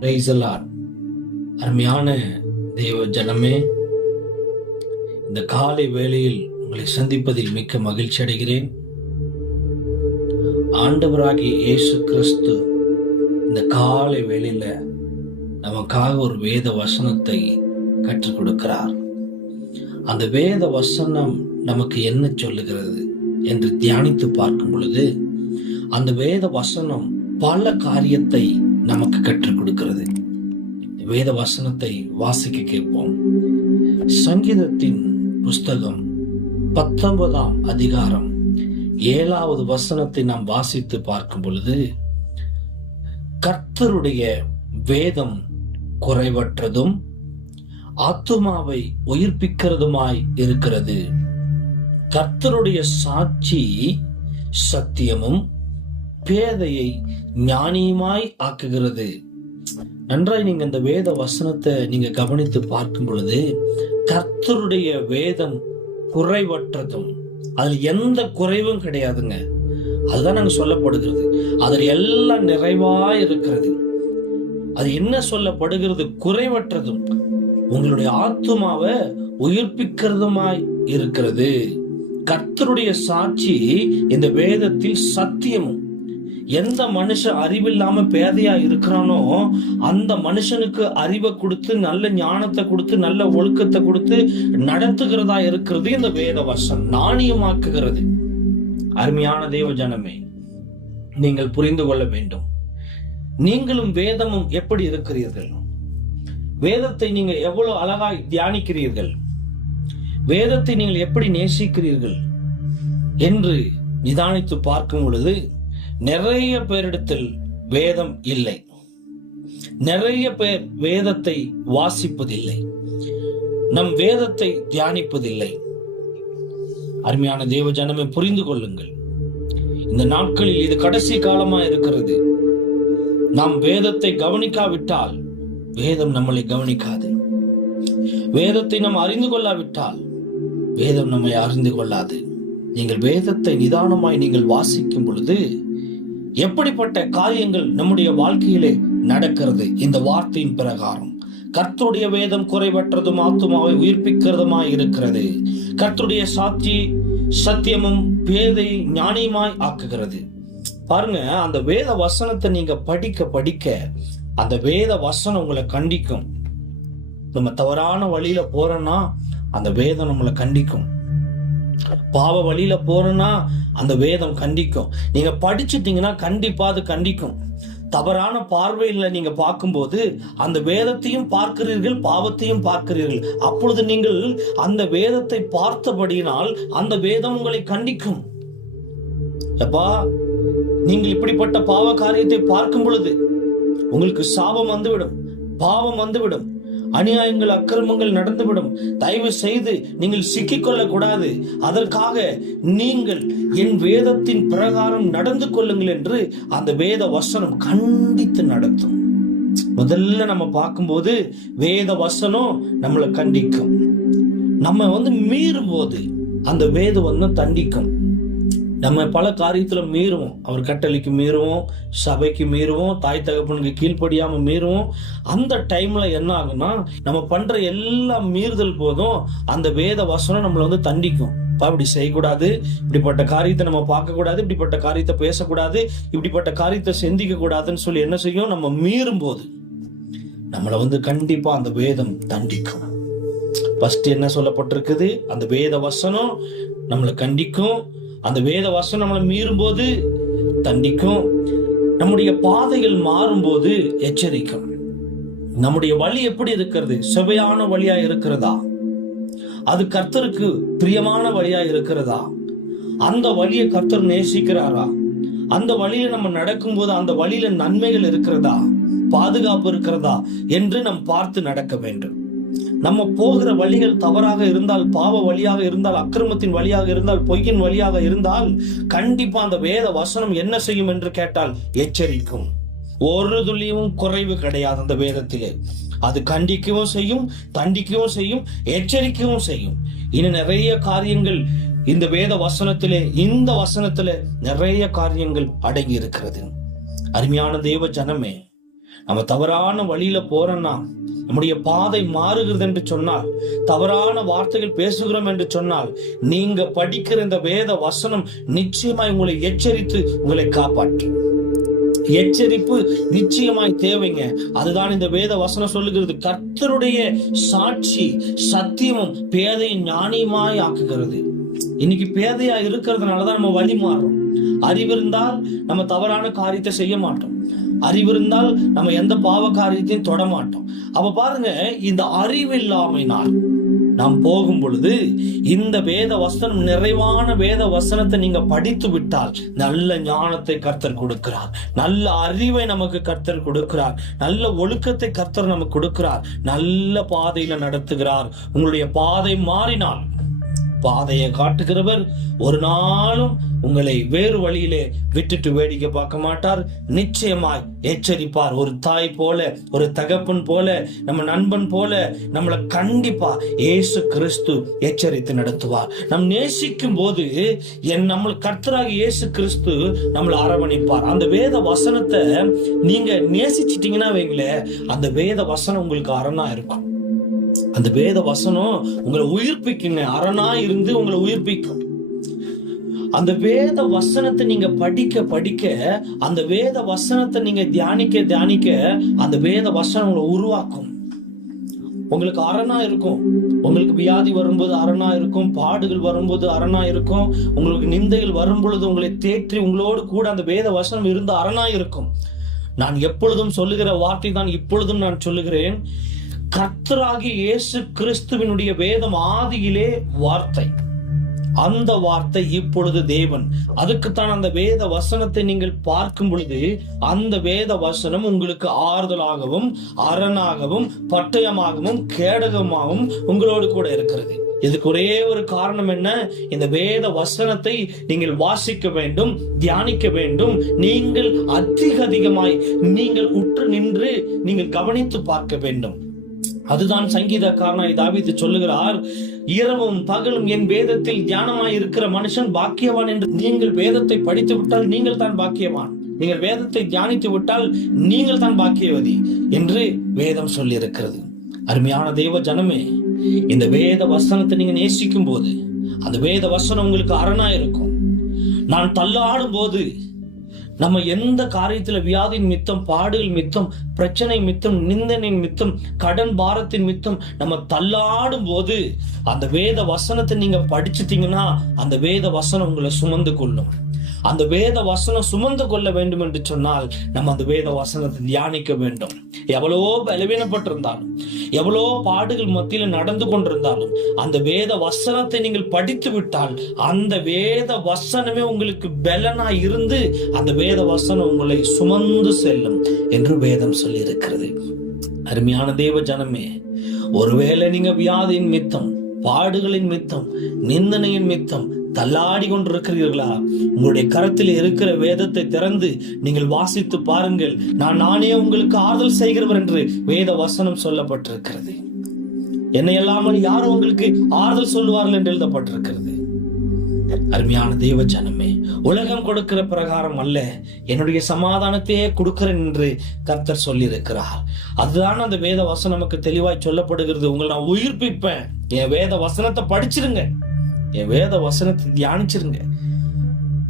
Praise the Lord. அருமையான தேவ ஜனமே, இந்த காலை வேளையில் உங்களை சந்திப்பதில் மிக்க மகிழ்ச்சி அடைகிறேன். ஆண்டவராகிய இயேசு கிறிஸ்து இந்த காலை வேளையில நமக்காக ஒரு வேத வசனத்தை கற்றுக் கொடுக்கிறார். அந்த வேத வசனம் நமக்கு என்ன சொல்லுகிறது என்று தியானித்து பார்க்கும் பொழுது, அந்த வேத வசனம் பல காரியத்தை நமக்கு கற்றுக் கொடுக்கிறது. வேத வசனத்தை வாசிக்க கேட்போம். சங்கீதத்தின் புஸ்தகம் 19ஆம் அதிகாரம் 7வது வசனத்தை நாம் வாசித்து பார்க்கும் பொழுது, கர்த்தருடைய வேதம் குறைவற்றதும் ஆத்துமாவை உயிர்ப்பிக்கிறதுமாய் இருக்கிறது. கர்த்தருடைய சாட்சி சத்தியமும் பேதையை ஞானியுமாய் ஆக்குகிறது. நன்றாய் நீங்க இந்த வேத வசனத்தை நீங்க கவனித்து பார்க்கும் பொழுது, கர்த்தருடைய வேதம் குறைவற்றதும், அதுல எந்த குறைவும் கிடையாதுங்க. அதுதான் நாங்க சொல்லப்படுகிறது. அதில் எல்லாம் நிறைவாய் இருக்கிறது. அது என்ன சொல்லப்படுகிறது? குறைவற்றதும் உங்களுடைய ஆத்துமாவை உயிர்ப்பிக்கிறதுமாய் இருக்கிறது. கர்த்தருடைய சாட்சி இந்த வேதத்தில் சத்தியமும். எந்த மனுஷன் அறிவில்லாம பேதையா இருக்கிறானோ அந்த மனுஷனுக்கு அறிவை கொடுத்து, நல்ல ஞானத்தை கொடுத்து, நல்ல ஒழுக்கத்தை கொடுத்து நடத்துகிறதா இருக்கிறது இந்த வேத வசனம். நாணயமாக்குகிறது. அருமையான தேவ ஜனமே, நீங்கள் புரிந்து கொள்ள வேண்டும். நீங்களும் வேதமும் எப்படி இருக்கிறீர்கள்? வேதத்தை நீங்க எவ்வளவு அழகாய் தியானிக்கிறீர்கள்? வேதத்தை நீங்கள் எப்படி நேசிக்கிறீர்கள் என்று நிதானித்து பார்க்கும் பொழுது, நிறைய பேரிடத்தில் வேதம் இல்லை. நிறைய பேர் வேதத்தை வாசிப்பதில்லை. நம் வேதத்தை தியானிப்பதில்லை. அருமையான தேவ ஜனமே, புரிந்து கொள்ளுங்கள். இந்த நாட்களில் இது கடைசி காலமா இருக்கிறது. நாம் வேதத்தை கவனிக்காவிட்டால் வேதம் நம்மளை கவனிக்காது. வேதத்தை நாம் அறிந்து கொள்ளாவிட்டால் வேதம் நம்மை அறிந்து கொள்ளாது. நீங்கள் வேதத்தை நிதானமாய் நீங்கள் வாசிக்கும் பொழுது எப்படிப்பட்ட காரியங்கள் நம்முடைய வாழ்க்கையிலே நடக்கிறது? இந்த வார்த்தையின் பிரகாரம் கர்த்தருடைய வேதம் குறைவற்றதும் ஆத்துமாவை உயிர்ப்பிக்கிறதுமாய் இருக்கிறது. கர்த்தருடைய சாட்சி சத்தியமும் பேதை ஞானியுமாய் ஆக்குகிறது. பாருங்க, அந்த வேத வசனத்தை நீங்க படிக்க படிக்க அந்த வேத வசனம் உங்களை கண்டிக்கும். நம்ம தவறான வழியில போறோம்னா அந்த வேதம் நம்மளை கண்டிக்கும். பாவ வழியில போறோம்னா அந்த வேதம் கண்டிக்கும். நீங்க படிச்சுட்டீங்கன்னா கண்டிப்பா அது கண்டிக்கும். தவறான பார்வையில நீங்க பார்க்கும்போது அந்த வேதத்தையும் பார்க்கிறீர்கள், பாவத்தையும் பார்க்கிறீர்கள். அப்பொழுது நீங்கள் அந்த வேதத்தை பார்த்தபடியினால் அந்த வேதம் உங்களை கண்டிக்கும். எப்பா, நீங்கள் இப்படிப்பட்ட பாவ காரியத்தை பார்க்கும் பொழுது உங்களுக்கு சாபம் வந்துவிடும், பாவம் வந்துவிடும், அநியாயங்கள் அக்கிரமங்கள் நடந்துவிடும். தயவு செய்து நீங்கள் சிக்கிக்கொள்ள கூடாது. அதற்காக நீங்கள் என் வேதத்தின் பிரகாரம் நடந்து கொள்ளுங்கள் என்று அந்த வேத வசனம் கண்டித்து நடத்தும். முதல்ல நம்ம பார்க்கும்போது வேத வசனம் நம்மளை கண்டிக்கும். நம்ம மீறும் போது அந்த வேத வசனம் தண்டிக்கும். நம்ம பல காரியத்துல மீறுவோம். அவர் கட்டளைக்கு மீறுவோம், சபைக்கு மீறுவோம், தாய் தகப்பனுக்கு கீழ்ப்படியாம மீறுவோம். அந்த டைம்ல என்ன ஆகும்னா, நம்ம பண்ற எல்லா மீறுதல் போதும் அந்த வேத வசனம் நம்மளை தண்டிக்கும். இப்படி செய்யக்கூடாது, இப்படிப்பட்ட காரியத்தை நம்ம பார்க்க கூடாது, இப்படிப்பட்ட காரியத்தை பேசக்கூடாது, இப்படிப்பட்ட காரியத்தை சிந்திக்க கூடாதுன்னு சொல்லி என்ன செய்யும்? நம்ம மீறும் போது நம்மளை கண்டிப்பா அந்த வேதம் தண்டிக்கும். ஃபர்ஸ்ட் என்ன சொல்லப்பட்டிருக்குது? அந்த வேத வசனம் நம்மளை கண்டிக்கும். அந்த வேத வசனம் நம்மளை மீறும் போது தண்டிக்கும். நம்முடைய பாதைகள் மாறும்போது எச்சரிக்கும். நம்முடைய வழி எப்படி இருக்கிறது? செவ்வையான வழியா இருக்கிறதா? அது கர்த்தருக்கு பிரியமான வழியா இருக்கிறதா? அந்த வழியை கர்த்தர் நேசிக்கிறாரா? அந்த வழியில நம்ம நடக்கும்போது அந்த வழியில நன்மைகள் இருக்கிறதா, பாதுகாப்பு இருக்கிறதா என்று நாம் பார்த்து நடக்க வேண்டும். நம்ம போகிற வழிகள் தவறாக இருந்தால், பாவ வழியாக இருந்தால், அக்கிரமத்தின் வழியாக இருந்தால், பொய்யின் வழியாக இருந்தால், கண்டிப்பா அந்த வேத வசனம் என்ன செய்யும் என்று கேட்டால் எச்சரிக்கும். ஒரு துளியும் குறைவு கிடையாது அந்த வேதத்திலே. அது கண்டிக்கவும் செய்யும், தண்டிக்கவும் செய்யும், எச்சரிக்கவும் செய்யும். இன்னும் நிறைய காரியங்கள் இந்த வேத வசனத்திலே, இந்த வசனத்திலே நிறைய காரியங்கள் அடங்கி இருக்கிறது. அருமையான தேவ ஜனமே, நம்ம தவறான வழியில போறோம்னா, நம்முடைய பாதை மாறுகிறது என்று சொன்னால், தவறான வார்த்தைகள் பேசுகிறோம் என்று சொன்னால், நீங்க படிக்கிற இந்த வேத வசனம் நிச்சயமாய் உங்களை எச்சரித்து உங்களை காப்பாற்றும். எச்சரிப்பு நிச்சயமாய் தேவைங்க. அதுதான் இந்த வேத வசனம் சொல்லுகிறது. கர்த்தருடைய சாட்சி சத்தியமும் பேதையை ஞானியுமாய் ஆக்குகிறது. இன்னைக்கு பேதையா இருக்கிறதுனாலதான் நம்ம வழி மாறுறோம். அறிவு இருந்தால் நம்ம தவறான காரியத்தை செய்ய மாட்டோம். அறிவு இருந்தால் நம்ம எந்த பாவ காரியத்தையும் தொட மாட்டோம். அப்ப பாருங்க, இந்த அறிவில்லாமையினால் நாம் போகும் பொழுது இந்த வேத வசனம், நிறைவான வேத வசனத்தை நீங்க படித்து விட்டால் நல்ல ஞானத்தை கர்த்தர் கொடுக்கிறார், நல்ல அறிவை நமக்கு கர்த்தர் கொடுக்கிறார், நல்ல ஒழுக்கத்தை கர்த்தர் நமக்கு கொடுக்கிறார், நல்ல பாதையில நடத்துகிறார். உங்களுடைய பாதை மாறினால், பாதையை காட்டுகிறவர் ஒரு நாளும் உங்களை வேறு வழியிலே விட்டுட்டு வேடிக்கை பார்க்க மாட்டார். நிச்சயமாய் எச்சரிப்பார். ஒரு தாய் போல, ஒரு தகப்பன் போல, நம்ம நண்பன் போல நம்மளை கண்டிப்பா இயேசு கிறிஸ்து எச்சரித்து நடத்துவார். நம் நேசிக்கும் போது நம்ம கர்த்தராகி இயேசு கிறிஸ்து நம்மளை அரவணைப்பார். அந்த வேத வசனத்தை நீங்க நேசிச்சிட்டீங்கன்னா வைங்களே, அந்த வேத வசனம் உங்களுக்கு அரணா இருக்கும். அந்த வேத வசனம் உங்களை உயிர்ப்பிக்குங்க. அரணா இருந்து உங்களை உயிர்ப்பிக்கும். அந்த வேத வசனத்தை நீங்க படிக்க படிக்க, அந்த வேத வசனத்தை நீங்க தியானிக்க தியானிக்க, அந்த வேத வசனம் உங்களை உருவாக்கும். உங்களுக்கு அரணா இருக்கும். உங்களுக்கு வியாதி வரும்போது அரணா இருக்கும், பாடுகள் வரும்போது அரணா இருக்கும், உங்களுக்கு நிந்தைகள் வரும் பொழுது உங்களை தேற்றி உங்களோடு கூட அந்த வேத வசனம் இருந்து அரணா இருக்கும். நான் எப்பொழுதும் சொல்லுகிற வார்த்தை தான் இப்பொழுதும் நான் சொல்லுகிறேன். கர்த்தராகிய இயேசு கிறிஸ்துவினுடைய வேதம் ஆதியிலே வார்த்தை, அந்த வார்த்தை இப்பொழுது தேவன். அதுக்குத்தான் அந்த வேத வசனத்தை நீங்கள் பார்க்கும் பொழுது அந்த வேத வசனம் உங்களுக்கு ஆறுதலாகவும் அரணாகவும் பட்டயமாகவும் கேடகமாகவும் உங்களோடு கூட இருக்கிறது. இதுக்கு ஒரே ஒரு காரணம் என்ன? இந்த வேத வசனத்தை நீங்கள் வாசிக்க வேண்டும், தியானிக்க வேண்டும். நீங்கள் அதிகமாய் நீங்கள் உற்று நின்று நீங்கள் கவனித்து பார்க்க வேண்டும். அதுதான் சங்கீதக்காரனாய் தாவீது சொல்லுகிறார், இரவும் பகலும் என் வேதத்தில் தியானமாய் இருக்கிற மனுஷன் பாக்கியவான் என்று. நீங்கள் வேதத்தை படித்து விட்டால் நீங்கள் தான் பாக்கியவான், நீங்கள் வேதத்தை தியானித்து விட்டால் நீங்கள் தான் பாக்கியவதி என்று வேதம் சொல்லி இருக்கிறது. அருமையான தேவ ஜனமே, இந்த வேத வசனத்தை நீங்க நேசிக்கும் போது அந்த வேத வசனம் உங்களுக்கு அரணா இருக்கும். நான் தள்ளாடும் போது, நம்ம எந்த காரியத்துல வியாதியின் மித்தம், பாடுகள் மித்தம், பிரச்சனை மித்தம், நிந்தனின் மித்தம், கடன் பாரத்தின் மித்தம் நம்ம தள்ளாடும் போது அந்த வேத வசனத்தை நீங்க படிச்சுட்டீங்கன்னா அந்த வேத வசனம் உங்களை சுமந்து கொள்ளும். அந்த வேத வசனம் சுமந்து கொள்ள வேண்டும் என்று சொன்னால் நம்ம அந்த வேத வசனத்தை தியானிக்க வேண்டும். எவ்வளோ பலவீனப்பட்டிருந்தாலும், எவ்வளோ பாடுகள் மத்தியில் நடந்து கொண்டிருந்தாலும் அந்த வேத வசனத்தை நீங்கள் படித்து விட்டால் அந்த வேத வசனமே உங்களுக்கு பலனா இருந்து அந்த வேத வசனம் உங்களை சுமந்து செல்லும் என்று வேதம் சொல்லி இருக்கிறது. அருமையான தேவ ஜனமே, ஒருவேளை நீங்க வியாதியின் மித்தம், பாடுகளின் மித்தம், நிந்தனையின் மித்தம் தள்ளாடி கொண்டிருக்கிறீர்களா? உங்களுடைய கரத்தில் இருக்கிற வேதத்தை திறந்து நீங்கள் வாசித்து பாருங்கள். நானே உங்களுக்கு ஆறுதல் செய்கிறவர் என்று வேத வசனம் சொல்லப்பட்டிருக்கிறது. என்னை இல்லாமல் யாரும் உங்களுக்கு ஆறுதல் சொல்லுவார்கள் என்று எழுதப்பட்டிருக்கிறது. அருமையான தேவ ஜனமே, உலகம் கொடுக்கிற பிரகாரம் அல்ல, என்னுடைய சமாதானத்தையே கொடுக்கிறேன் என்று கர்த்தர் சொல்லி இருக்கிறார். அதுதான் அந்த வேத வசனம் நமக்கு தெளிவாய் சொல்லப்படுகிறது. உங்களை நான் உயிர்ப்பிப்பேன். என் வேத வசனத்தை படிச்சிருங்க, என் வேத வசனத்தை தியானிச்சிருங்க.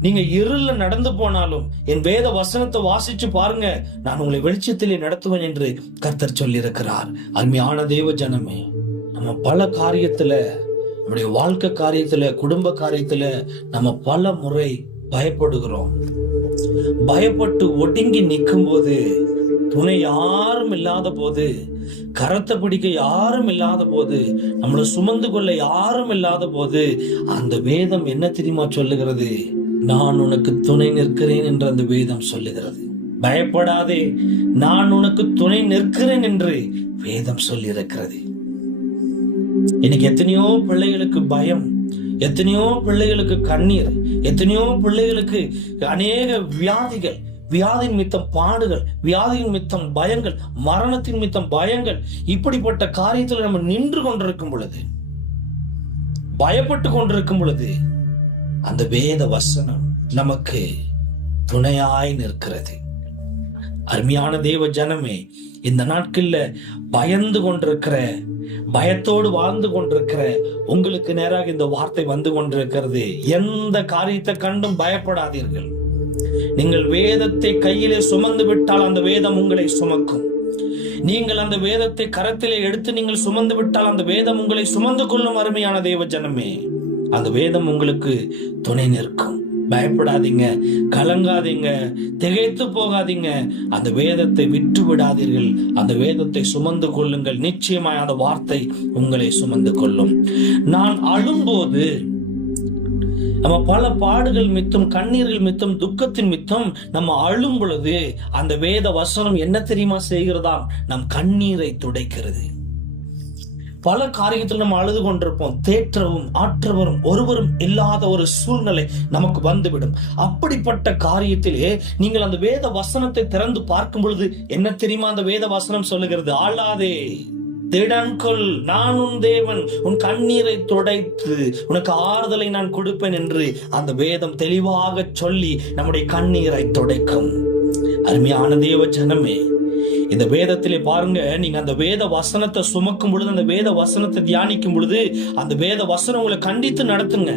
நீங்க இருள நடந்து போனாலும் என் வேத வசனத்தை வாசிச்சு பாருங்க, நான் உங்களை வெளிச்சத்திலே நடத்துவேன் என்று கர்த்தர் சொல்லி இருக்கிறார். அருமையான தேவ ஜனமே, நம்ம பல காரியத்துல, நம்முடைய வாழ்க்கை காரியத்துல, குடும்ப காரியத்துல நம்ம பல முறை பயப்படுகிறோம். பயப்பட்டு ஒடுங்கி நிற்கும் போது, துணை யாரும் இல்லாத போது, கரத்தை பிடிக்க யாரும் இல்லாத போது, நம்மளை சுமந்து கொள்ள யாரும் இல்லாத போது அந்த வேதம் என்ன தெரியுமா சொல்லுகிறது? நான் உனக்கு துணை நிற்கிறேன் என்று அந்த வேதம் சொல்லுகிறது. பயப்படாதே, நான் உனக்கு துணை நிற்கிறேன் என்று வேதம் சொல்லி இருக்கிறது. இன்னைக்கு எத்தனையோ பிள்ளைகளுக்கு பயம், எத்தனையோ பிள்ளைகளுக்கு கண்ணீர், எத்தனையோ பிள்ளைகளுக்கு அநேக வியாதிகள், வியாதியின் மித்தம் பாடுகள், வியாதியின் மித்தம் பயங்கள், மரணத்தின் மித்தம் பயங்கள். இப்படிப்பட்ட காரியத்தில் நம்ம நின்று கொண்டிருக்கும் பொழுது, பயப்பட்டு கொண்டிருக்கும் பொழுது அந்த வேத வசனம் நமக்கு துணையாய் நிற்கிறது. அருமையான தேவ ஜனமே, இந்த நாட்கள்ல பயந்து கொண்டிருக்கிற, பயத்தோடு வாழ்ந்து கொண்டிருக்கிற உங்களுக்கு நேராக இந்த வார்த்தை வந்து கொண்டிருக்கிறது. எந்த காரியத்தை கண்டும் பயப்படாதீர்கள். நீங்கள் வேதத்தை கையிலே சுமந்து விட்டால் அந்த வேதம் உங்களை சுமக்கும். நீங்கள் அந்த வேதத்தை கரத்திலே எடுத்து நீங்கள் சுமந்து விட்டால் அந்த வேதம் உங்களை சுமந்து கொள்ளும். அருமையான தேவ ஜனமே, அந்த வேதம் உங்களுக்கு துணை நிற்கும். பயப்படாதீங்க, கலங்காதீங்க, திகைத்து போகாதீங்க. அந்த வேதத்தை விட்டு விடாதீர்கள். அந்த வேதத்தை சுமந்து கொள்ளுங்கள். நிச்சயமாய் அந்த வார்த்தை உங்களை சுமந்து கொள்ளும். நான் அழும்போது, நம்ம பல பாடுகள் மித்தும், கண்ணீர்கள் மித்தும், துக்கத்தின் மித்தும் நம்ம அழும் பொழுது அந்த வேத வசனம் என்ன தெரியுமா செய்கிறதாம்? நம் கண்ணீரை துடைக்கிறது. பல காரியத்தில் நம்ம அழுது கொண்டிருப்போம். தேற்றவும் ஆற்றவரும் ஒருவரும் இல்லாத ஒரு சூழ்நிலை நமக்கு வந்துவிடும். அப்படிப்பட்ட காரியத்திலே நீங்கள் அந்த வேத வசனத்தை திறந்து பார்க்கும் பொழுது என்ன தெரியுமா அந்த வேத வசனம் சொல்லுகிறது? ஆளாதே, திடன்கொள், நான் உன் தேவன், உன் கண்ணீரை துடைத்து உனக்கு ஆறுதலை நான் கொடுப்பேன் என்று அந்த வேதம் தெளிவாக சொல்லி நம்முடைய கண்ணீரை துடைக்கும். அருமையான தேவ ஜனமே, இந்த வேதத்திலே பாருங்க, நீங்க அந்த வேத வசனத்தை சுமக்கும் பொழுது, அந்த வேத வசனத்தை தியானிக்கும் பொழுது, அந்த வேத வசனம் உங்களை கண்டித்து நடத்துங்க.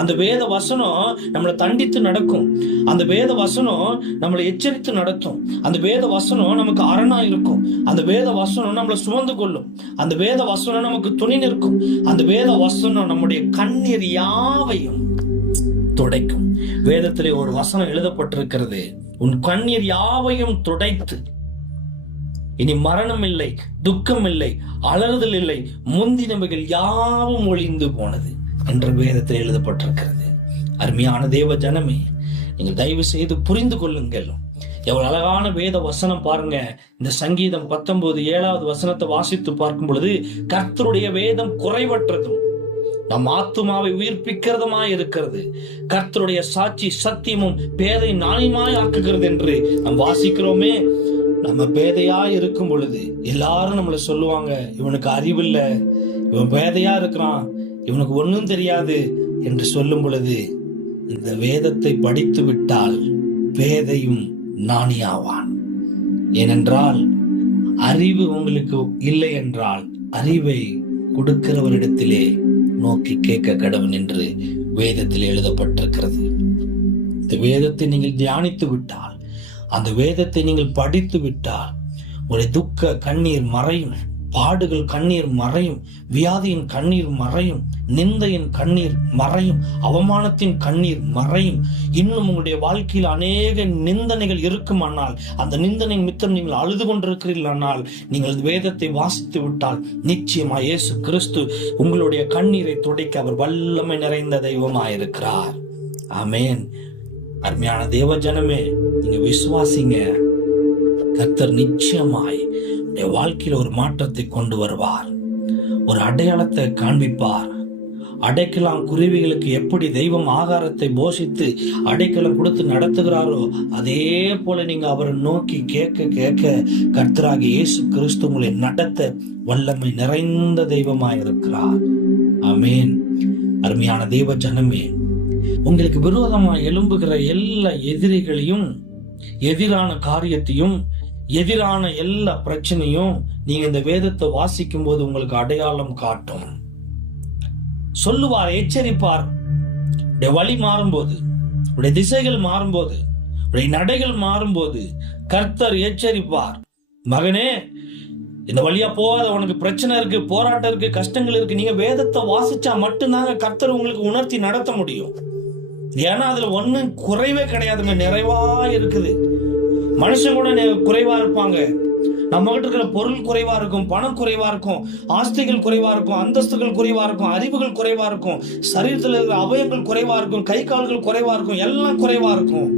அந்த வேத வசனம் நம்மளை தண்டித்து நடக்கும். அந்த வேத வசனம் நம்மளை எச்சரித்து நடத்தும். அந்த வேத வசனம் நமக்கு அரணா இருக்கும். அந்த வேத வசனம் நம்மளை சுமந்து கொள்ளும். அந்த வேத வசனம் நமக்கு துணை நிற்கும். அந்த வேத வசனம் நம்முடைய கண்ணீர் யாவையும் துடைக்கும். வேதத்திலே ஒரு வசனம் எழுதப்பட்டிருக்கிறது, உன் கண்ணீர் யாவையும் துடைத்து இனி மரணம் இல்லை, துக்கம் இல்லை, அலறுதல் இல்லை, முந்தினவைகள் யாவும் ஒளிந்து போனது என்ற வேதத்தில் எழுதப்பட்டிருக்கிறது. அருமையான தேவ ஜனமே, நீங்கள் தயவு செய்து புரிந்து கொள்ளுங்கள். எவ்வளவு அழகான வேத வசனம் பாருங்க. இந்த சங்கீதம் 19:7 வசனத்தை வாசித்து பார்க்கும் பொழுது, கர்த்தருடைய வேதம் குறைவற்றதும் நம் ஆத்துமாவை உயிர்ப்பிக்கிறதுமாய் இருக்கிறது. கர்த்தருடைய சாட்சி சத்தியமும் பேதை நாணியமாய் ஆக்குகிறது என்று நாம் வாசிக்கிறோமே. நம்ம பேதையா இருக்கும் பொழுது எல்லாரும் நம்மளை சொல்லுவாங்க, இவனுக்கு அறிவில்லை, இவன் பேதையா இருக்கிறான், இவனுக்கு ஒன்றும் தெரியாது என்று சொல்லும் பொழுது, இந்த வேதத்தை படித்து விட்டால் பேதையும் ஞானியாவான். ஏனென்றால் அறிவு உங்களுக்கு இல்லை என்றால் அறிவை கொடுக்கிறவரிடத்திலே நோக்கி கேட்க கடவன் என்று வேதத்தில் எழுதப்பட்டிருக்கிறது. இந்த வேதத்தை நீங்கள் தியானித்து விட்டால், அந்த வேதத்தை நீங்கள் படித்து விட்டால், ஒரு துக்க கண்ணீர் மறையும், பாடுகள் கண்ணீர் மறையும், வியாதியின் கண்ணீர் மறையும், நிந்தையின் கண்ணீர் மறையும், அவமானத்தின் கண்ணீர் மறையும். இன்னும் உங்களுடைய வாழ்க்கையில் அநேக நிந்தனைகள் இருக்குமானால், அந்த நிந்தனை மித்தம் நீங்கள் அழுது கொண்டிருக்கிறீர்களானால், நீங்கள் வேதத்தை வாசித்து விட்டால் நிச்சயமா இயேசு கிறிஸ்து உங்களுடைய கண்ணீரை துடைக்க அவர் வல்லமை நிறைந்த தெய்வமாயிருக்கிறார். ஆமென். அருமையான தேவ ஜனமே, நீங்க விசுவாசிங்க. கர்த்தர் நிச்சயமாய் வாழ்க்கையில ஒரு மாற்றத்தை கொண்டு வருவார். ஒரு அடையாளத்தை காண்பிப்பார். அடைக்கலாம் குருவிகளுக்கு எப்படி தெய்வம் ஆகாரத்தை போஷித்து அடைக்கலம் கொடுத்து நடத்துகிறாரோ, அதே போல நீங்க அவரை நோக்கி கேட்க கேட்க கர்த்தராகிய இயேசு கிறிஸ்து உங்களை நடத்த வல்லமை நிறைந்த தெய்வமாயிருக்கிறார். ஆமென். அருமையான தேவ ஜனமே, உங்களுக்கு விரோதமாக எழும்புகிற எல்லா எதிரிகளையும், எதிரான காரியத்தையும், எதிரான எல்லா பிரச்சனையும் நீங்க இந்த வேதத்தை வாசிக்கும் போது உங்களுக்கு அடையாளம் காட்டும். சொல்லுவார், எச்சரிப்பார். வழி மாறும்போது, உடைய திசைகள் மாறும்போது, உடைய நடைகள் மாறும்போது கர்த்தர் எச்சரிப்பார். மகனே, இந்த வழியா போகாத, உனக்கு பிரச்சனை இருக்கு, போராட்டம் இருக்கு, கஷ்டங்கள் இருக்கு. நீங்க வேதத்தை வாசிச்சா மட்டும்தாங்க கர்த்தர் உங்களுக்கு உணர்த்தி நடத்த முடியும். ஏன்னா அதுல ஒன்னும் குறைவே கிடையாதுங்க, நிறைவா இருக்குது. மனுஷன் கூட குறைவா இருப்பாங்க. நம்ம கிட்ட இருக்கிற பொருள் குறைவா இருக்கும், பணம் குறைவா இருக்கும், ஆஸ்திகள் குறைவா இருக்கும், அந்தஸ்துகள் குறைவா இருக்கும், அறிவுகள் குறைவா இருக்கும், சரீரத்தில் இருக்கிற அவயங்கள் குறைவா இருக்கும், கை கால்கள் குறைவா இருக்கும், எல்லாம் குறைவா இருக்கும்.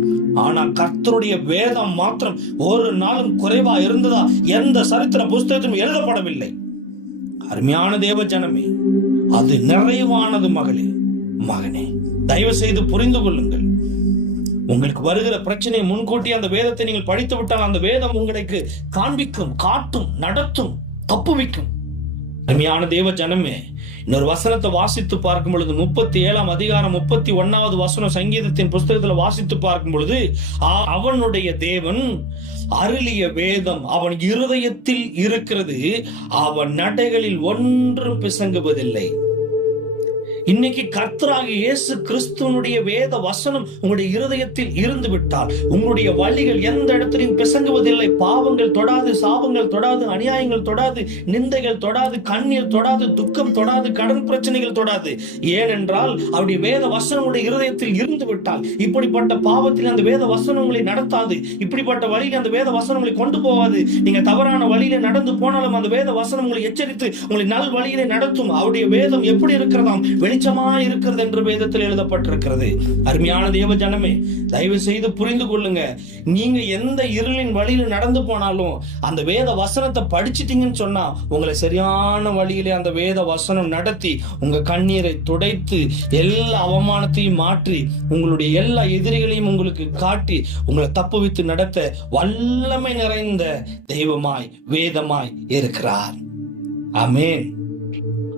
ஆனா கர்த்தருடைய வேதம் மாத்திரம் ஒரு நாளும் குறைவா இருந்ததா எந்த சரித்திர புஸ்தகத்திலும் எழுதப்படவில்லை. அருமையான தேவ ஜனமே, அது நிறைவானது. மகளே, மகனே, தயவு செய்து புரிந்து கொள்ளுங்கள். உங்களுக்கு வருகிற பிரச்சனையை முன்கூட்டி அந்த வேதத்தை நீங்கள் படித்து விட்டால் அந்த வேதம் உங்களுக்கு காண்பிக்கும், காட்டும், நடத்தும், தப்புவிக்கும். அருமையான தேவ ஜனமே, இன்னொரு வசனத்தை வாசித்து பார்க்கும் பொழுது 37ஆம் அதிகாரம் 31வது வசனம் சங்கீதத்தின் புஸ்தகத்துல வாசித்து பார்க்கும் பொழுது, அவனுடைய தேவன் அருளிய வேதம் அவன் இருதயத்தில் இருக்கிறது, அவன் நடைகளில் ஒன்றும் பிசங்குவதில்லை. இன்னைக்கு கர்த்தராகிய இயேசு கிறிஸ்துவனுடைய வேத வசனம் உங்களுடைய இருதயத்தில் இருந்து விட்டால் உங்களுடைய வழிகள் எந்த இடத்திலும் பிசங்குவதில்லை. பாவங்கள் தொடாது, சாபங்கள் தொடாது, அநியாயங்கள் தொடாது, நிந்தைகள் தொடாது, கண்ணீர் தொடாது, துக்கம் தொடாது, கடன் பிரச்சனைகள் தொடாது. ஏனென்றால் அவருடைய வேத வசனம் உங்களுடைய இருதயத்தில் இருந்து விட்டால் இப்படிப்பட்ட பாவத்தில் அந்த வேத வசனம் உங்களை நடத்தாது. இப்படிப்பட்ட வழியில் அந்த வேத வசனம் உங்களை கொண்டு போகாது. நீங்க தவறான வழியில நடந்து போனாலும் அந்த வேத வசனம் உங்களை எச்சரித்து உங்களை நல் வழியிலே நடத்தும். அவருடைய வேதம் எப்படி இருக்கிறதாம்? வெளிச்சமா இருக்கிறது என்று வேதத்தில் எழுதப்பட்டிருக்கிறது. அருமையான தேவ ஜனமே, தயவு செய்து புரிந்து கொள்ளுங்க. நீங்க எந்த இருளின் வழியில நடந்து போனாலும் அந்த வேத வசனத்தை படிச்சிட்டீங்கன்னு சொன்னா உங்களை சரியான வழியிலே அந்த வேத வசனம் நடத்தி உங்க கண்ணீரை துடைத்து எல்லா அவமானத்தையும் மாற்றி உங்களுடைய எல்லா எதிரிகளையும் உங்களுக்கு காட்டி உங்களை தப்புவித்து நடத்த வல்லமை நிறைந்த தெய்வமாய் வேதமாய் இருக்கிறார். ஆமென்.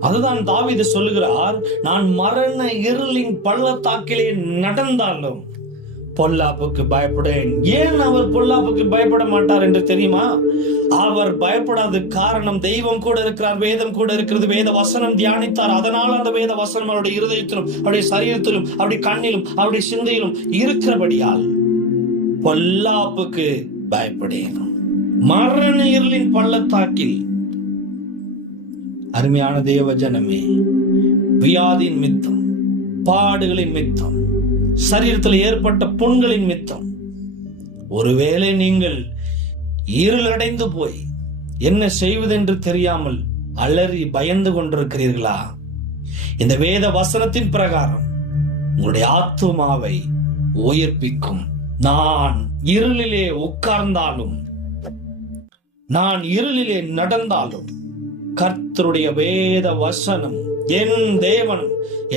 அதுதான் தாவீது சொல்லுகிறார், நான் மரண இருளின் பள்ளத்தாக்கிலே நடந்தாலும் பொல்லாப்புக்கு பயப்படேன். ஏன் அவர் பொல்லாப்புக்கு பயப்பட மாட்டார் என்று தெரியுமா? அவர் பயப்படாத காரணம் தெய்வம் கூட இருக்கிறார், வேதம் கூட இருக்கிறது, வேத வசனம் தியானித்தார். அதனால் அந்த வேத வசனம் அவருடைய இருதயத்திலும் அவருடைய சரீரத்திலும் அவருடைய கண்ணிலும் அவருடைய சிந்தையிலும் இருக்கிறபடியால் பொல்லாப்புக்கு பயப்படேன். மரண இருளின் பள்ளத்தாக்கில் அருமையான தேவ ஜனமே, வியாதியின் மித்தம், பாடுகளின் மித்தம், சரீரத்தில் ஏற்பட்ட புண்களின் மித்தம், ஒருவேளை நீங்கள் இருளடைந்து போய் என்ன செய்வதென்று தெரியாமல் அலறி பயந்து கொண்டிருக்கிறீர்களா? இந்த வேத வசனத்தின் பிரகாரம் உங்களுடைய ஆத்துமாவை உயிர்ப்பிக்கும். நான் இருளிலே உட்கார்ந்தாலும், நான் இருளிலே நடந்தாலும் கர்த்தருடைய வேத வசனம் என் தேவன்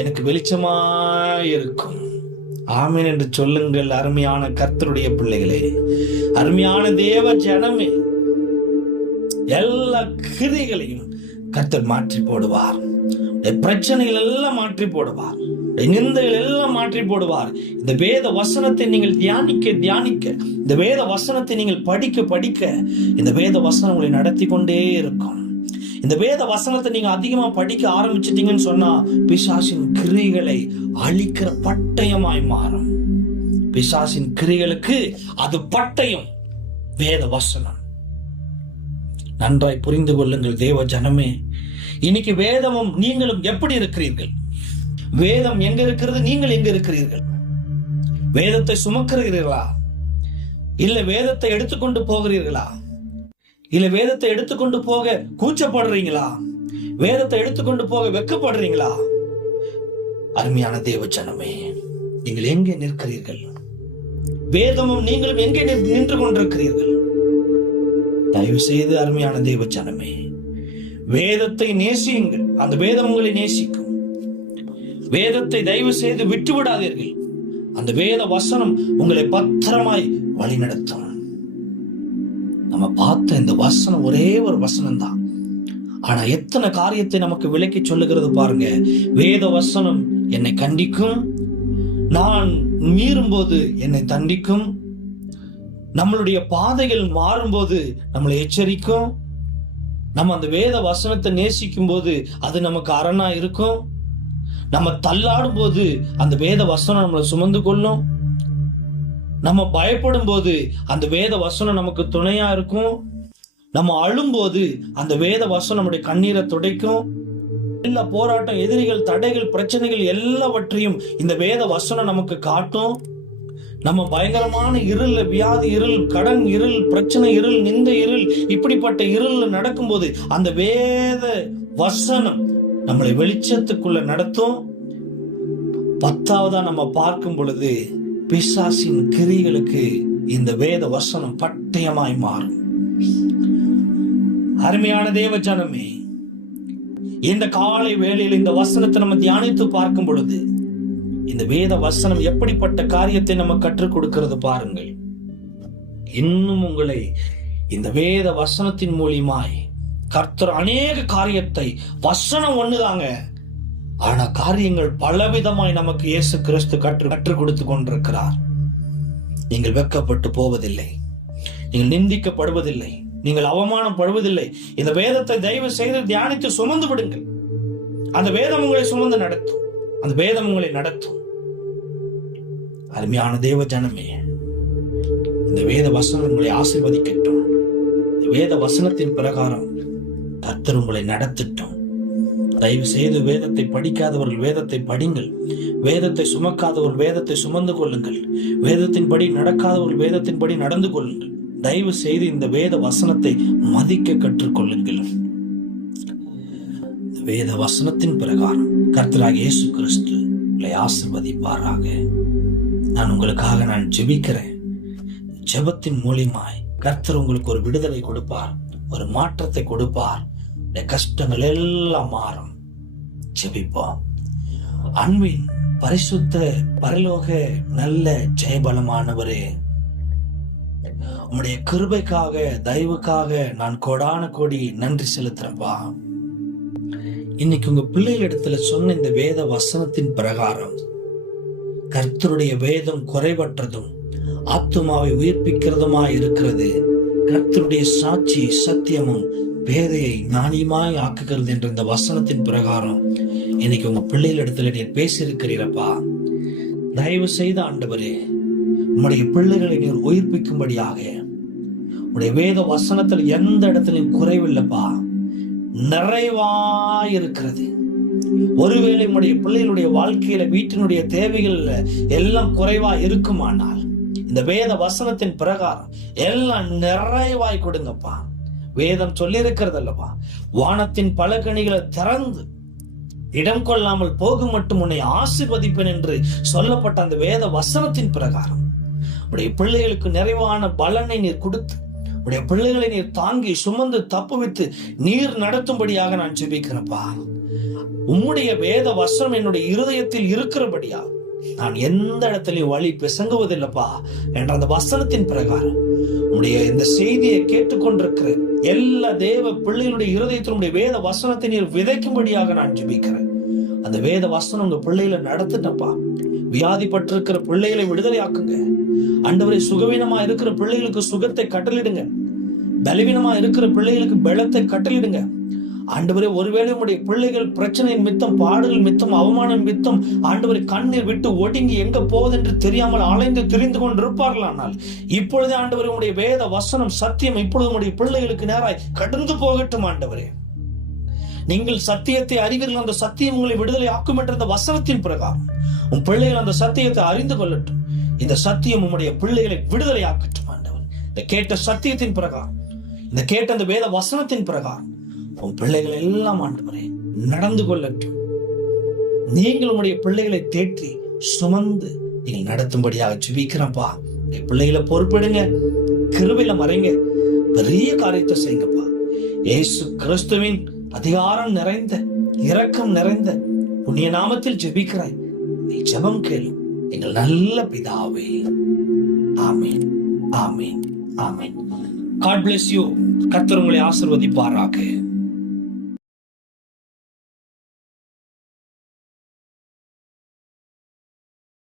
எனக்கு வெளிச்சமாயிருக்கும். ஆமென் என்று சொல்லுங்கள். அருமையான கர்த்தருடைய பிள்ளைகளே, அருமையான தேவ ஜனமே, எல்லா கிரிகளையும் கர்த்தர் மாற்றி போடுவார். பிரச்சனைகள் எல்லாம் மாற்றி போடுவார். நிந்தைகள் எல்லாம் மாற்றி போடுவார். இந்த வேத வசனத்தை நீங்கள் தியானிக்க இந்த வேத வசனத்தை நீங்கள் படிக்க இந்த வேத வசனம் உங்களை நடத்தி கொண்டே இருக்கும். இந்த வேத வசனத்தை நீங்க அதிகமா படிக்க ஆரம்பிச்சிட்டீங்கன்னு சொன்னா பிசாசின் கிரிகளை அழிக்கிற பட்டயமாய் மாறும். பிசாசின் கிரிகளுக்கு அது பட்டயம், வேத வசனம். நன்றாய் புரிந்து கொள்ளுங்கள் தேவ ஜனமே. இன்னைக்கு வேதமும் நீங்களும் எப்படி இருக்கிறீர்கள்? வேதம் எங்க இருக்கிறது? நீங்கள் எங்க இருக்கிறீர்கள்? வேதத்தை சுமக்கிறீர்களா? இல்ல வேதத்தை எடுத்துக்கொண்டு போகிறீர்களா? இல்ல வேதத்தை எடுத்துக்கொண்டு போக கூச்சப்படுறீங்களா? வேதத்தை எடுத்துக்கொண்டு போக வெட்கப்படுறீங்களா? அருமையான தேவ ஜனமே, நீங்கள் எங்கே நிற்கிறீர்கள்? வேதமும் நீங்களும் எங்கே நின்று கொண்டிருக்கிறீர்கள்? தயவு செய்து அருமையான தேவ ஜனமே, வேதத்தை நேசியுங்கள். அந்த வேதம் உங்களை நேசிக்கும். வேதத்தை தயவு செய்து விட்டு விடாதீர்கள். அந்த வேத வசனம் உங்களை பத்திரமாய் வழி நடத்தும். நம்ம பார்த்த இந்த வசனம் ஒரே ஒரு வசனம் தான், ஆனா எத்தனை காரியத்தை நமக்கு விளக்கி சொல்லுகிறது பாருங்க. வேத வசனம் என்னை கண்டிக்கும், நான் மீறும்போது என்னை தண்டிக்கும், நம்மளுடைய பாதைகள் மாறும்போது நம்மளை எச்சரிக்கும். நம்ம அந்த வேத வசனத்தை நேசிக்கும் போது அது நமக்கு அரணா இருக்கும். நம்ம தள்ளாடும் போது அந்த வேத வசனம் நம்மளை சுமந்து கொள்ளும். நம்ம பயப்படும் போது அந்த வேத வசனம் நமக்கு துணையா இருக்கும். நம்ம அழும்போது அந்த வேத வசனம் நம்முடைய கண்ணீரை துடைக்கும். எல்லா போராட்டம், எதிரிகள், தடைகள், பிரச்சனைகள் எல்லாவற்றையும் இந்த வேத வசனம் நமக்கு காட்டும். நம்ம பயங்கரமான இருள், வியாதி இருள், கடன் இருள், பிரச்சனை இருள், நிந்தை இருள், இப்படிப்பட்ட இருள் நடக்கும்போது அந்த வேத வசனம் நம்மளை வெளிச்சத்துக்குள்ள நடத்தும். 10வதா நம்ம பார்க்கும் பொழுது பிசாசின் கிரிகளுக்கு இந்த வேத வசனம் பட்டயமாய் மாறும். அருமையான தேவ ஜனமே, இந்த காலை வேளையில் இந்த வசனத்தை நம்ம தியானித்து பார்க்கும் பொழுது இந்த வேத வசனம் எப்படிப்பட்ட காரியத்தை நம்ம கற்றுக் கொடுக்கிறது பாருங்கள். இன்னும் உங்களை இந்த வேத வசனத்தின் மூலியமாய் கர்த்தர் அநேக காரியத்தை, வசனம் ஒண்ணுதாங்க, ஆனா காரியங்கள் பலவிதமாய் நமக்கு இயேசு கிறிஸ்து கற்றுக் கொடுத்து கொண்டிருக்கிறார். நீங்கள் வெட்கப்பட்டு போவதில்லை, நீங்கள் நிந்திக்கப்படுவதில்லை, நீங்கள் அவமானப்படுவதில்லை. இந்த வேதத்தை தயவு செய்து தியானித்து சுமந்து விடுங்கள். அந்த வேதம் உங்களை சுமந்து நடத்தும், அந்த வேதம் உங்களை நடத்தும். அருமையான தேவ ஜனமே, இந்த வேத வசனம் உங்களை ஆசீர்வதிக்கட்டும். இந்த வேத வசனத்தின் பிரகாரம் கர்த்தர் உங்களை நடத்தட்டும். தயவு செய்து வேதத்தை படிக்காதவர்கள் வேதத்தை படிங்கள். வேதத்தை சுமக்காதவர்கள் வேதத்தை சுமந்து கொள்ளுங்கள். வேதத்தின்படி நடக்காதவர்கள் வேதத்தின்படி நடந்து கொள்ளுங்கள். தயவு செய்து இந்த வேத வசனத்தை மதிக்க கற்றுக்கொள்ளுங்கள். வேத வசனத்தின் பிரகாரம் கர்த்தராகிய இயேசு கிறிஸ்து உங்களை ஆசீர்வதிப்பாராக. நான் ஜெபிக்கிறேன். ஜெபத்தின் மூலியமாய் கர்த்தர் உங்களுக்கு ஒரு விடுதலை கொடுப்பார், ஒரு மாற்றத்தை கொடுப்பார். கஷ்டங்கள் எல்லாம் மாறும். ஜெபிப்போம். அன்பின் பரிசுத்த பரலோக நல்ல ஜெயபலமானவரே, உம்முடைய கிருபைக்காக தயவுக்காக நான் கோடான கோடி நன்றி செலுத்துறப்பா. இன்னைக்கு உங்க பிள்ளைகளிடத்துல சொன்ன இந்த வேத வசனத்தின் பிரகாரம் கர்த்தருடைய வேதம் குறைவற்றதும் ஆத்துமாவை உயிர்ப்பிக்கிறதுமாய் இருக்கிறது. கர்த்தருடைய சாட்சி சத்தியமும் பேதையை ஞானியமாய் ஆக்குகிறது என்ற இந்த வசனத்தின் பிரகாரம் இன்னைக்கு உங்க பிள்ளைகளிடத்துல நீர் பேசியிருக்கிறீரப்பா. தயவு செய்த ஆண்டவரே, உம்முடைய பிள்ளைகளை நீர் உயிர்ப்பிக்கும்படியாக உடைய வேத வசனத்தில் எந்த இடத்துலையும் குறைவில்லைப்பா, நிறைவாயிருக்கிறது. ஒருவேளை உடைய பிள்ளைகளுடைய வாழ்க்கையில வீட்டினுடைய தேவைகள் எல்லாம் குறைவா இருக்குமானால் இந்த வேத வசனத்தின் பிரகாரம் எல்லாம் நிறைவாய் கொடுங்கப்பா. வேதம் சொல்லி இருக்கிறது அல்லவா, வானத்தின் பலகணிகளை திறந்து இடம் கொள்ளாமல் போகும் மட்டும் உன்னை ஆசீர்வதிப்பேன் என்று சொல்லப்பட்ட அந்த வேத வசனத்தின் பிரகாரம் உடைய பிள்ளைகளுக்கு நிறைவான பலனை நீர் கொடுத்து உடைய பிள்ளைகளை நீர் தாங்கி சுமந்து தப்புவித்து நீர் நடத்தும்படியாக நான் ஜெபிக்கிறேன்ப்பா. உம்முடைய வேத வசனம் என்னுடைய இருதயத்தில் இருக்கிறபடியா நான் எந்த இடத்துலயும் வழி பிசங்குவதில்லைப்பா என்ற அந்த வசனத்தின் பிரகாரம் உடைய இந்த செய்தியை கேட்டுக்கொண்டிருக்கிற எல்லா தேவ பிள்ளைகளுடைய இருதயத்தினுடைய வேத வசனத்தை நீர் விதைக்கும்படியாக நான் ஜெபிக்கிறேன். அந்த வேத வசனம் உங்க பிள்ளைகளை நடத்துட்டப்பா. வியாதிப்பட்டிருக்கிற பிள்ளைகளை விடுதலை ஆக்குங்க ஆண்டவரே. சுகவீனமா இருக்கிற பிள்ளைகளுக்கு சுகத்தை கட்டளிடுங்க. பலவீனமா இருக்கிற பிள்ளைகளுக்கு பலத்தை கட்டளிடுங்க ஆண்டவரே. ஒருவேளை உடைய பிள்ளைகள் பிரச்சனையின் மித்தம், பாடுகள் மித்தம், அவமானம் மித்தம் ஆண்டவரை கண்ணீர் விட்டு ஒடுங்கி எங்க போவது என்று தெரியாமல் அலைந்து திரிந்து கொண்டிருப்பார்களானால் இப்பொழுதே ஆண்டவரே உடைய வேத வசனம் சத்தியம் இப்பொழுது உடைய பிள்ளைகளுக்கு நேராய் கடந்து போகட்டும் ஆண்டவரே. நீங்கள் சத்தியத்தை அறிவீர்கள், அந்த சத்தியம் உங்களை விடுதலை ஆக்கும் என்ற அந்த வசனத்தின் பிரகாரம் உன் பிள்ளைகள் அந்த சத்தியத்தை அறிந்து கொள்ளட்டும். இந்த சத்தியம் உம்முடைய பிள்ளைகளை விடுதலை ஆக்கட்டும் ஆண்டவர். இந்த கேட்ட சத்தியத்தின் பிரகாரம், இந்த கேட்ட அந்த வேத வசனத்தின் பிரகாரம் உன் பிள்ளைகள் எல்லாம் ஆண்டவரே நடந்து கொள்ளட்டும். நீங்கள் உங்களுடைய பிள்ளைகளை தேற்றி சுமந்து நீங்கள் நடத்தும்படியாக ஜெபிக்கிறப்பா. பிள்ளைகளை பொறுப்பெடுங்க, கிருபையில மறைங்க, பெரிய காரியத்தை செய்யுங்கப்பா. இயேசு கிறிஸ்துவின் அதிகாரம் நிறைந்த இரக்கம் நிறைந்த புண்ணிய நாமத்தில் ஜெபிக்கிறாய். நீ ஜெபம் கேளு எங்கள் நல்ல பிதாவே. ஆமீன், ஆமீன், ஆமீன். God bless you. கர்த்தர் உங்களை ஆசீர்வதிப்பாராக.